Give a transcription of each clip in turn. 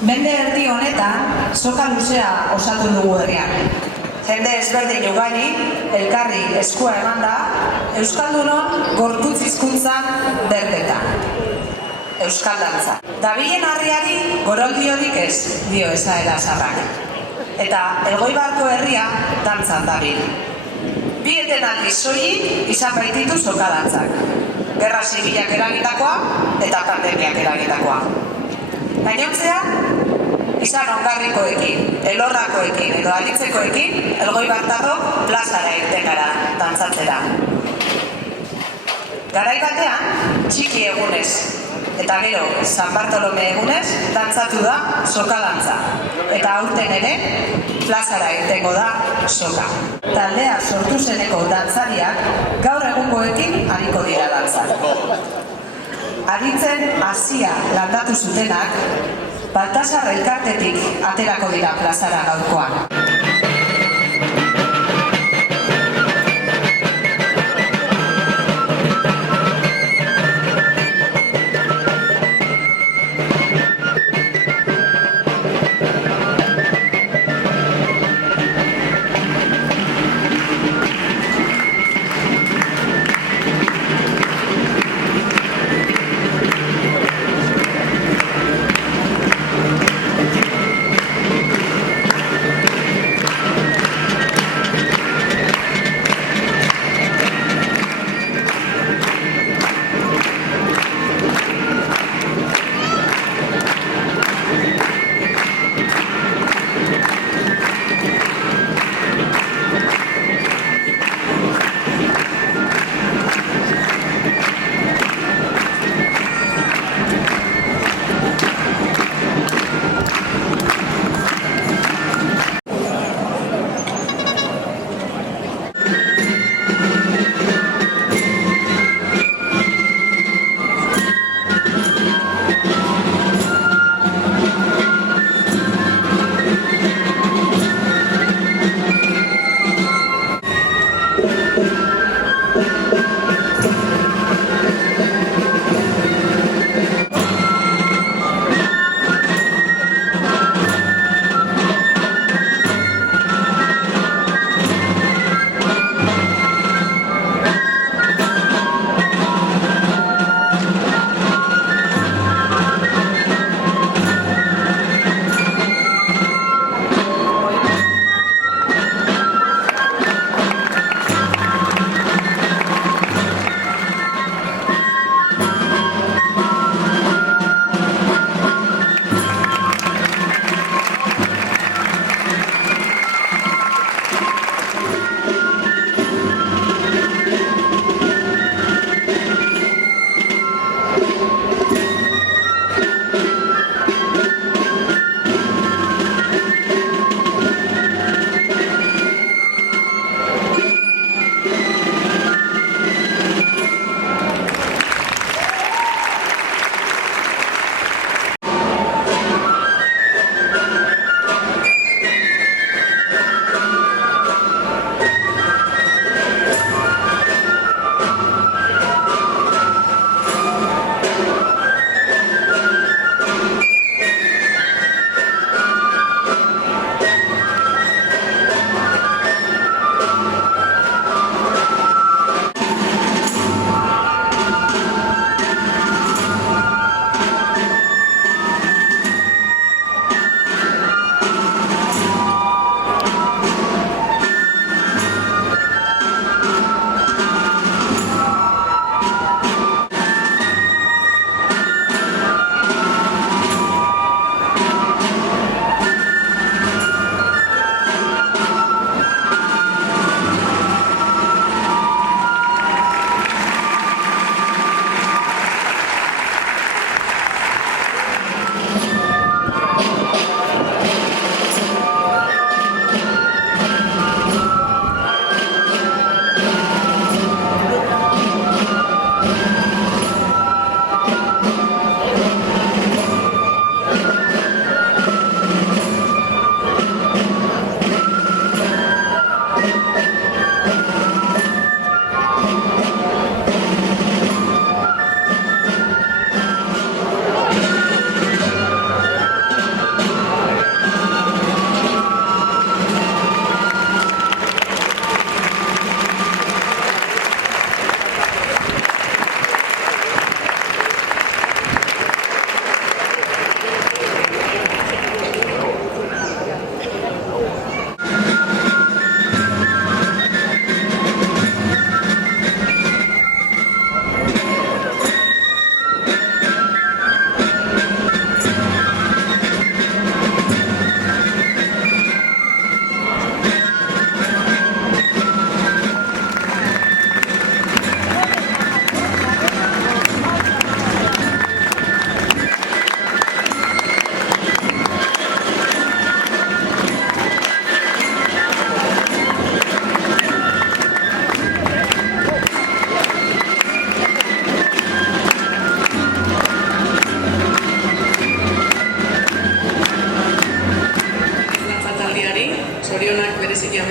Mende erdi honetan, soka luzea osatu dugu herrian. Jende ezberdin ugari, elkarri eskua emanda, Euskaldunon gorputz hizkuntzan berdetan. Euskaldantza. Dabilen harriari goroldiorik ez, dio esaera zarrak. Eta Elgoibarko herria dantzan dabil. Bi etenaldi soilik izan baititu sokadantzak. Gerra zibilak eragitakoa eta pandemiak eragitakoa. Gainontzea, izan ongarrikoekin, elorrakoekin edo aditzekoekin, Elgoibartarrok plazara irten gara dantzatzera. Garai batean, txiki egunez, eta gero San Bartolome egunez, dantzatu da sokadantza. Eta aurten ere, plazara irtengo da soka. Taldea sortu zeneko dantzariak gaur egungoekin hariko dira dantzan. Aditzen hasia landatu zutenak, Baltasar elkartetik aterako dira plazara gaurkoan.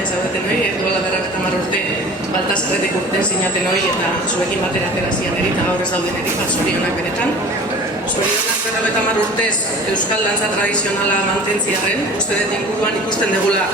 zaudeten hori, duela 50 urte Baltasarretik urten sinaten hori eta zuekin batera atera zian eri eta gaur ez dauden eri, zorionak benetan. Zorionak 50 urtez euskal dantza tradizionala mantentziarren, uste dut inguruan ikusten degula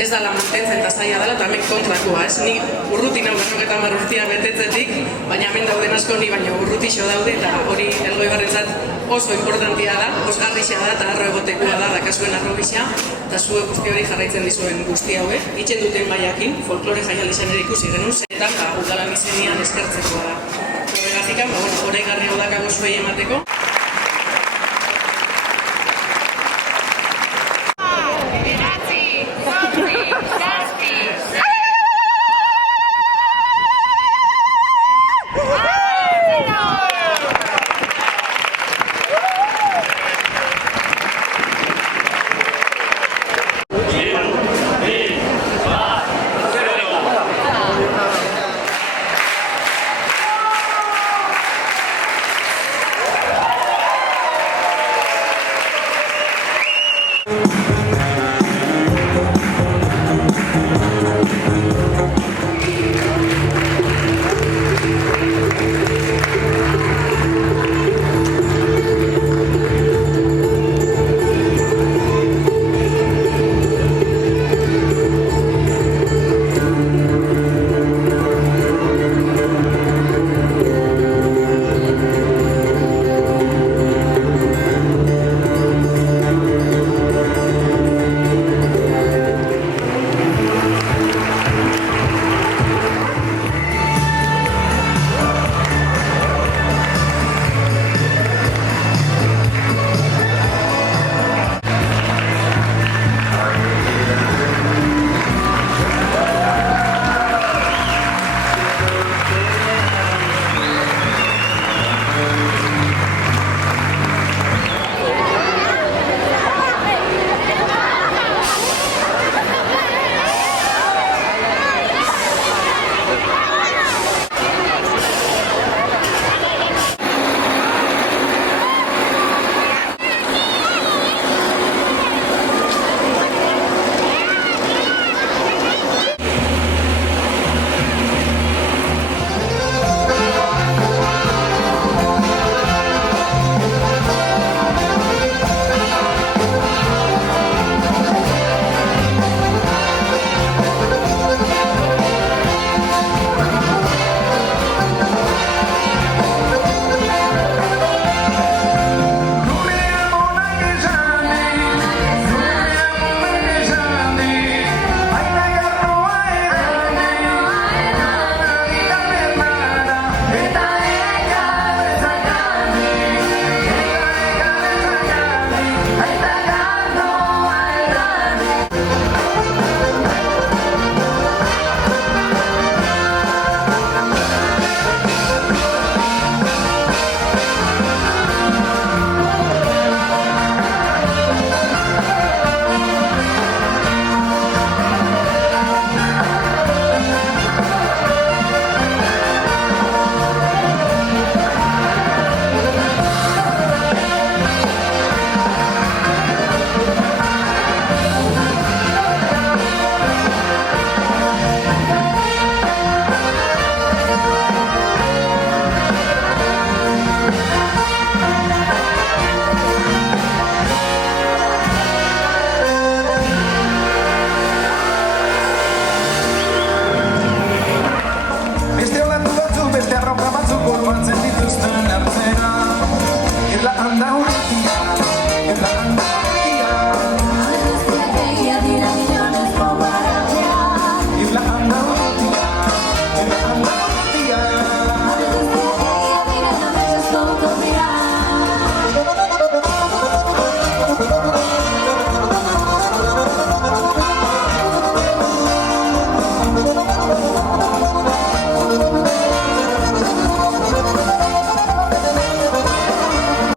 ez dala mantentzen eta zaila dela eta hemen kontrakoa, ez? Ni urruti nau 50 urtea betetzetik, baina hemen dauden asko ni baina urrutixo daude eta hori Elgoibarrentzat oso importantia da, osgarrixa da eta harro egotekoa da dakazuen arrobisa eta zuek guzti hori jarraitzen dizuen guzti hauek, itxen duten baiakin, folklore jaializan ere ikusi genuen zetan, udalan izenian eskertzekoa da. Horregatik, horregarri hau dakago zuei emateko.